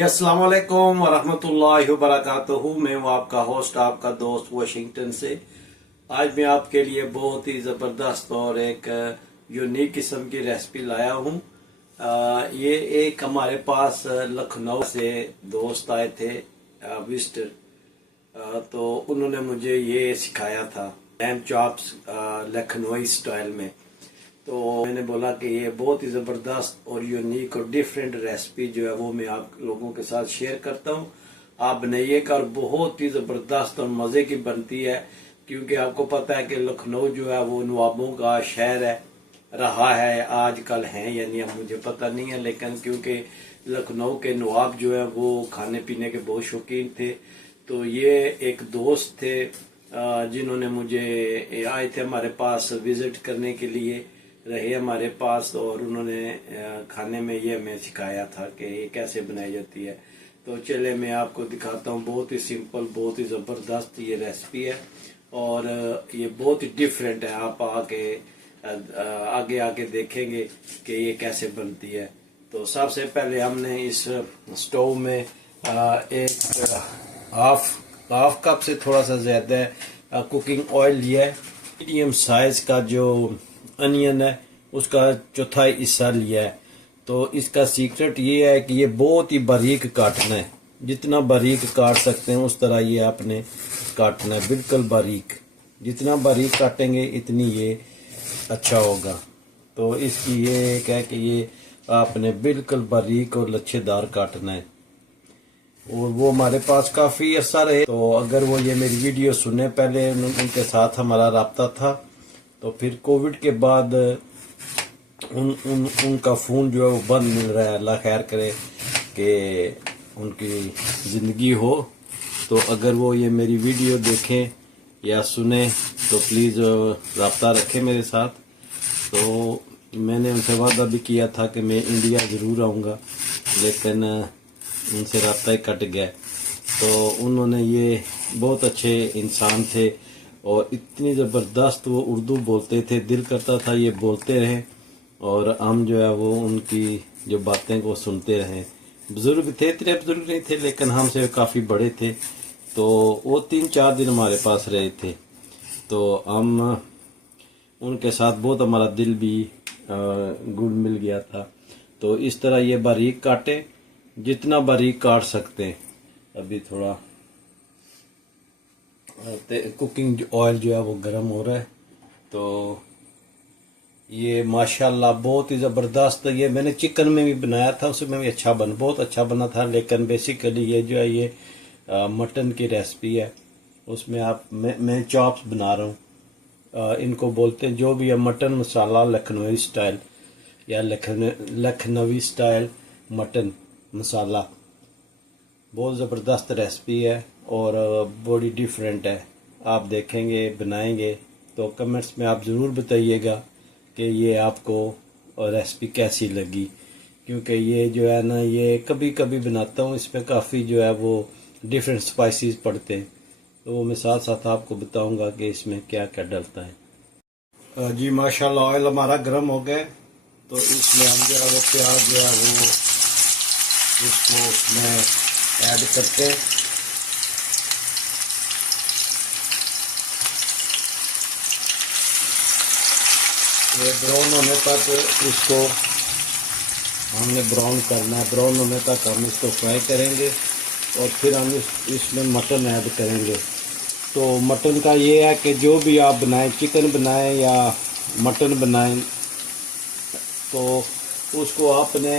अस्सलाम वालेकुम वरहमतुल्लाहि वबरकातुहू। मैं हूँ आपका होस्ट, आपका दोस्त वाशिंगटन से। आज मैं आपके लिए बहुत ही ज़बरदस्त और एक यूनिक किस्म की रेसिपी लाया हूँ। ये एक हमारे पास लखनऊ से दोस्त आए थे विजिटर, तो उन्होंने मुझे ये सिखाया था लैम्ब चॉप्स लखनऊ स्टाइल में। तो मैंने बोला कि ये बहुत ही ज़बरदस्त और यूनिक और डिफरेंट रेसिपी जो है वो मैं आप लोगों के साथ शेयर करता हूँ। आप बनाइएगा और बहुत ही ज़बरदस्त और मज़े की बनती है, क्योंकि आपको पता है कि लखनऊ जो है वो नवाबों का शहर है, रहा है, आजकल है या नहीं मुझे पता नहीं है, लेकिन क्योंकि लखनऊ के नवाब जो है वो खाने पीने के बहुत शौकीन थे। तो ये एक दोस्त थे जिन्होंने मुझे आए थे हमारे पास विजिट करने के लिए, रहे हमारे पास, और उन्होंने खाने में ये हमें सिखाया था कि ये कैसे बनाई जाती है। तो चले मैं आपको दिखाता हूँ। बहुत ही सिंपल, बहुत ही ज़बरदस्त ये रेसिपी है और ये बहुत ही डिफरेंट है। आप आगे आके देखेंगे कि ये कैसे बनती है। तो सबसे पहले हमने इस स्टोव में एक हाफ कप से थोड़ा सा ज़्यादा कुकिंग ऑयल लिया है। मीडियम साइज का जो अनियन है उसका चौथाई हिस्सा लिया है। तो इसका सीक्रेट ये है कि ये बहुत ही बारीक काटना है, जितना बारीक काट सकते हैं उस तरह ये आपने काटना है, बिल्कुल बारीक। जितना बारीक काटेंगे इतनी ये अच्छा होगा। तो इसकी ये एक है कि ये आपने बिल्कुल बारीक और लच्छेदार काटना है, और वो हमारे पास काफ़ी अच्छा रहे। तो अगर वो ये मेरी वीडियो सुने, पहले उनके साथ हमारा राब्ता था, तो फिर कोविड के बाद उनका फ़ोन जो है वो बंद मिल रहा है। अल्लाह खैर करे कि उनकी ज़िंदगी हो। तो अगर वो ये मेरी वीडियो देखें या सुने तो प्लीज़ राब्ता रखें मेरे साथ। तो मैंने उनसे वादा भी किया था कि मैं इंडिया ज़रूर आऊँगा, लेकिन उनसे राब्ता ही कट गया। तो उन्होंने ये बहुत अच्छे इंसान थे और इतनी ज़बरदस्त वो उर्दू बोलते थे, दिल करता था ये बोलते रहें और हम जो है वो उनकी जो बातें को सुनते रहें। बुज़ुर्ग थे, इतने बुज़ुर्ग नहीं थे लेकिन हमसे काफ़ी बड़े थे। तो वो 3-4 दिन हमारे पास रहे थे। तो हम उनके साथ बहुत हमारा दिल भी गुल मिल गया था। तो इस तरह ये बारीक काटे, जितना बारीक काट सकते हैं। अभी थोड़ा कुकिंग ऑयल जो है वो गर्म हो रहा है। तो ये माशाल्लाह बहुत ही ज़बरदस्त, ये मैंने चिकन में भी बनाया था, उसमें भी बहुत अच्छा बना था। लेकिन बेसिकली ये जो है ये मटन की रेसिपी है। उसमें मैं चॉप्स बना रहा हूँ। इनको बोलते हैं जो भी है मटन मसाला लखनवी स्टाइल या लखनवी स्टाइल मटन मसाला। बहुत ज़बरदस्त रेसिपी है और बड़ी डिफरेंट है। आप देखेंगे, बनाएंगे तो कमेंट्स में आप ज़रूर बताइएगा कि ये आपको रेसिपी कैसी लगी, क्योंकि ये जो है ना ये कभी कभी बनाता हूँ, इसमें काफ़ी जो है वो डिफरेंट स्पाइसेस पड़ते हैं। तो वो मैं साथ साथ आपको बताऊंगा कि इसमें क्या क्या डलता है। जी माशाल्लाह ऑयल हमारा गर्म हो गया। तो इसमें हम जो है वो प्याज जो है वो इसको उसमें ऐड करते हैं। ये ब्राउन होने तक इसको हमने ब्राउन करना है। ब्राउन होने तक हम इसको फ्राई करेंगे और फिर हम इसमें मटन ऐड करेंगे। तो मटन का ये है कि जो भी आप बनाएं, चिकन बनाएं या मटन बनाएं, तो उसको आपने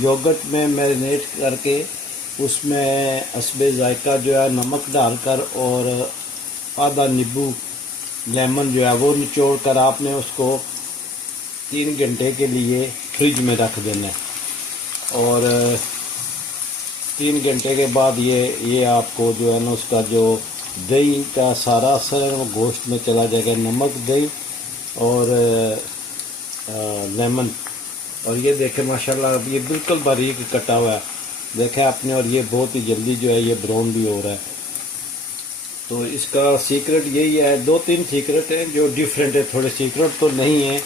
योगर्ट में मैरिनेट करके उसमें हस्बे जायका जो है नमक डालकर और आधा नींबू लेमन जो है वो निचोड़ कर आपने उसको 3 घंटे के लिए फ्रिज में रख देना है। और 3 घंटे के बाद ये आपको जो है ना उसका जो दही का सारा असर है वो गोश्त में चला जाएगा। नमक, दही और लेमन। और ये देखें माशाल्लाह ये बिल्कुल बारीक कटा हुआ है, देखें आपने। और ये बहुत ही जल्दी जो है ये ब्राउन भी हो रहा है। तो इसका सीक्रेट यही है, 2-3 सीक्रेट हैं जो डिफरेंट है, थोड़े सीक्रेट तो नहीं है।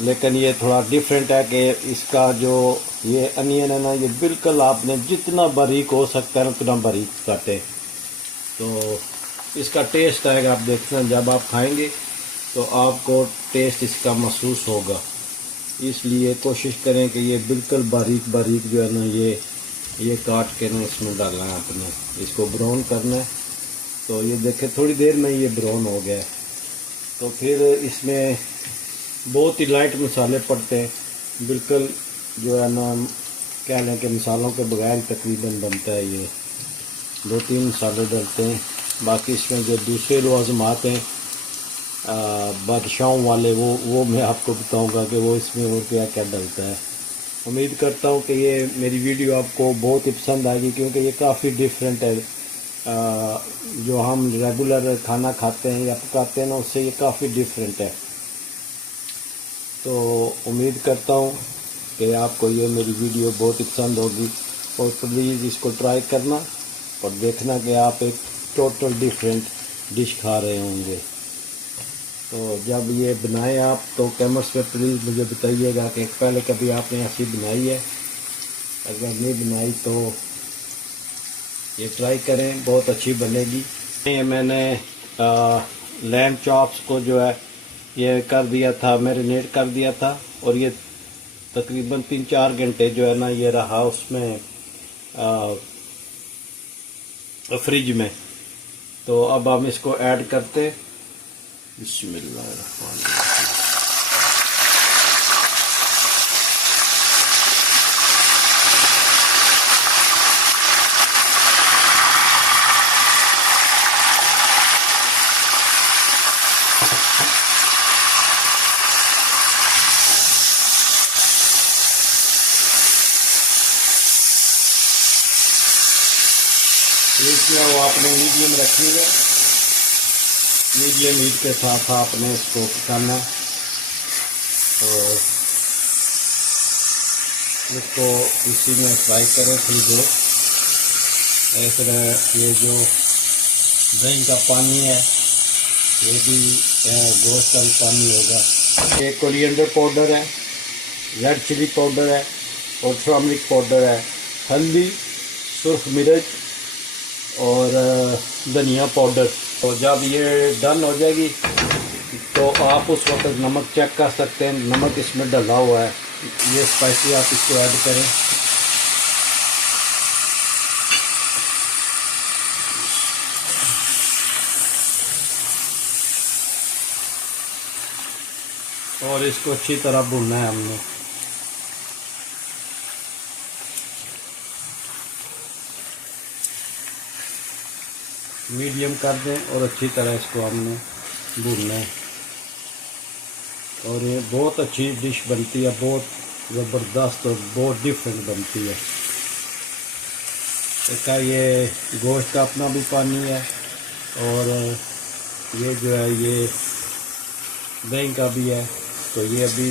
लेकिन ये थोड़ा डिफरेंट है कि इसका जो ये अनियन है ना, ये बिल्कुल आपने जितना बारीक हो सकता है उतना बारीक काटे तो इसका टेस्ट आएगा। आप देखते हैं जब आप खाएंगे तो आपको टेस्ट इसका महसूस होगा। इसलिए कोशिश करें कि ये बिल्कुल बारीक बारीक जो है ना ये काट के ना इसमें डालना है आपने। इसको ब्राउन करना है। तो ये देखें थोड़ी देर में ये ब्राउन हो गया है। तो फिर इसमें बहुत ही लाइट मसाले पड़ते हैं, बिल्कुल जो है ना कह लें कि मसालों के बगैर तकरीबन बनता है। ये 2-3 मसाले डलते हैं। बाकी इसमें जो दूसरे लवाज़मात हैं बादशाहों वाले वो मैं आपको बताऊंगा कि वो इसमें और क्या क्या डलता है। उम्मीद करता हूं कि ये मेरी वीडियो आपको बहुत ही पसंद आएगी, क्योंकि ये काफ़ी डिफरेंट है। जो हम रेगुलर खाना खाते हैं या पकाते हैं ना, उससे ये काफ़ी डिफरेंट है। तो उम्मीद करता हूँ कि आपको ये मेरी वीडियो बहुत ही पसंद होगी और प्लीज़ इसको ट्राई करना और देखना कि आप एक टोटल डिफरेंट डिश खा रहे होंगे। तो जब ये बनाएं आप तो कमेंट्स पे प्लीज़ मुझे बताइएगा कि पहले कभी आपने ऐसी बनाई है। अगर नहीं बनाई तो ये ट्राई करें, बहुत अच्छी बनेगी। ये मैंने लैम्ब चॉप्स को जो है ये कर दिया था, मैरिनेट कर दिया था और ये तकरीबन 3-4 घंटे जो है ना ये रहा उसमें फ्रिज में। तो अब हम इसको ऐड करते। बिस्मिल्लाह। इसमें वो आपने मीडियम रखी है, मीडियम हीट के साथ आपने इसको पकाना। तो इसको इसी में फ्राई करें थोड़ी देर। इस तरह ये जो दही का पानी है ये भी गोश्त का भी पानी होगा। ये कोरिएंडर पाउडर है, रेड चिली पाउडर है और टर्मरिक पाउडर है, हल्दी, सुर्ख मिर्च और धनिया पाउडर। तो जब ये डन हो जाएगी तो आप उस वक्त नमक चेक कर सकते हैं। नमक इसमें डला हुआ है, ये स्पाइसी आप इसको ऐड करें। और इसको अच्छी तरह भूनना है हमने। मीडियम कर दें और अच्छी तरह इसको हमने भूनना है। और ये बहुत अच्छी डिश बनती है, बहुत ज़बरदस्त और बहुत डिफरेंट बनती है। इसका ये गोश्त का अपना भी पानी है और ये जो है ये दही का भी है। तो ये अभी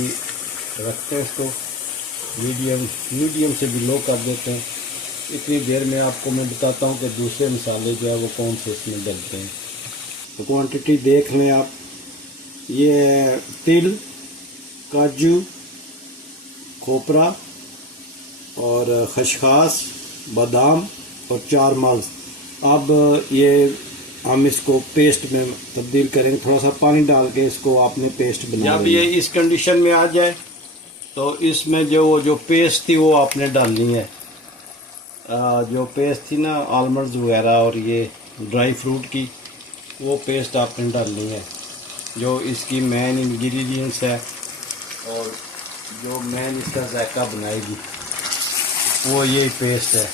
रखते हैं इसको मीडियम से भी लो कर देते हैं। इतनी देर में आपको मैं बताता हूँ कि दूसरे मसाले जो है वो कौन से इसमें डलते हैं। तो क्वांटिटी देख लें आप। ये तिल, काजू, खोपरा और खसखस, बादाम और 4 मगज़। अब ये हम इसको पेस्ट में तब्दील करेंगे। थोड़ा सा पानी डाल के इसको आपने पेस्ट बना। जब ये इस कंडीशन में आ जाए तो इसमें जो पेस्ट थी वो आपने डालनी है। जो पेस्ट थी ना आलमंड्स वगैरह और ये ड्राई फ्रूट की, वो पेस्ट आपने डालनी है। जो इसकी मेन इंग्रेडिएंट्स है और जो मेन इसका जायका बनाएगी वो ये पेस्ट है।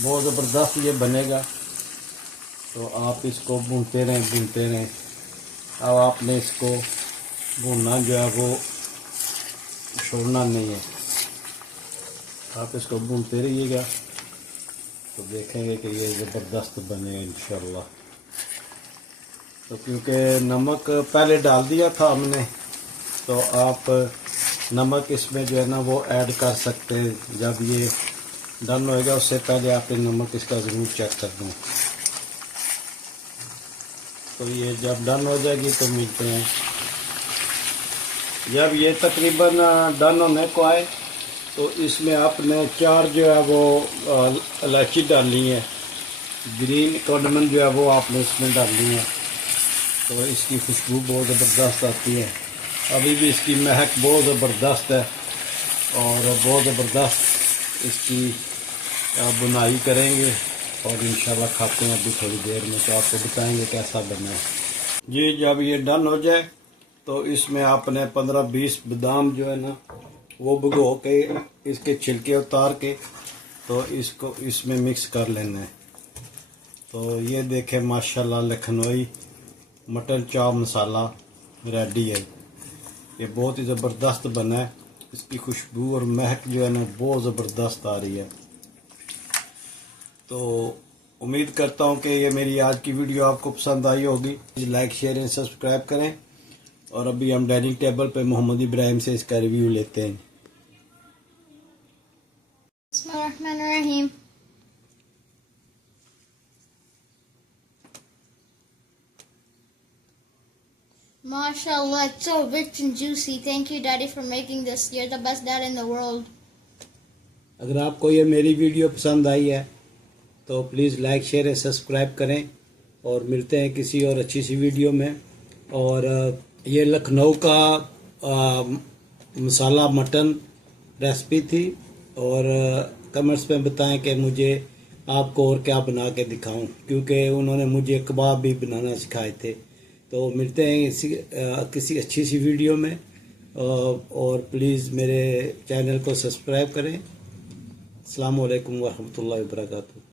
बहुत ज़बरदस्त ये बनेगा। तो आप इसको भूनते रहें। अब आपने इसको भूनना जो है वो छोड़ना नहीं है। आप इसको भूनते रहिएगा तो देखेंगे कि ये ज़बरदस्त बने इंशाल्लाह। तो क्योंकि नमक पहले डाल दिया था हमने, तो आप नमक इसमें जो है ना वो ऐड कर सकते हैं। जब ये डन होएगा उससे पहले आप नमक इसका ज़रूर चेक कर दें। तो ये जब डन हो जाएगी तो मिलते हैं। जब ये तकरीबन डन होने को आए तो इसमें आपने 4 जो है वो इलायची डालनी है, ग्रीन कार्डमम जो है वो आपने इसमें डालनी है। तो इसकी खुशबू बहुत ज़बरदस्त आती है। अभी भी इसकी महक बहुत ज़बरदस्त है और बहुत ज़बरदस्त इसकी बुनाई करेंगे और इंशाल्लाह खाते हैं अभी थोड़ी देर में, तो आपको बताएंगे कैसा बना है। जी जब ये डन हो जाए तो इसमें आपने 15-20 बादाम जो है ना वो भिगो के इसके छिलके उतार के तो इसको इसमें मिक्स कर लेना है। तो ये देखें माशाल्लाह लखनवी मटन चाप मसाला रेडी है। ये बहुत ही ज़बरदस्त बना है। इसकी खुशबू और महक जो है ना बहुत ज़बरदस्त आ रही है। तो उम्मीद करता हूँ कि ये मेरी आज की वीडियो आपको पसंद आई होगी। लाइक शेयर एंड सब्सक्राइब करें। और अभी हम डाइनिंग टेबल पे मोहम्मद इब्राहिम से इसका रिव्यू लेते हैं। बिस्मिल्लाहिर्रहमानिर्रहीम। Mashallah, it's so rich and juicy. Thank you, Daddy, for making this. You're the best dad in the world. अगर आपको ये मेरी वीडियो पसंद आई है तो please like share and subscribe करें और मिलते हैं किसी और अच्छी सी वीडियो में। और ये लखनऊ का मसाला मटन रेसिपी थी और कमेंट्स में बताएं कि मुझे आपको और क्या बना के दिखाऊं, क्योंकि उन्होंने मुझे कबाब भी बनाना सिखाए थे। तो मिलते हैं किसी अच्छी सी वीडियो में और प्लीज़ मेरे चैनल को सब्सक्राइब करें। अस्सलाम वालेकुम वरहमतुल्लाहि वबरकातुहू।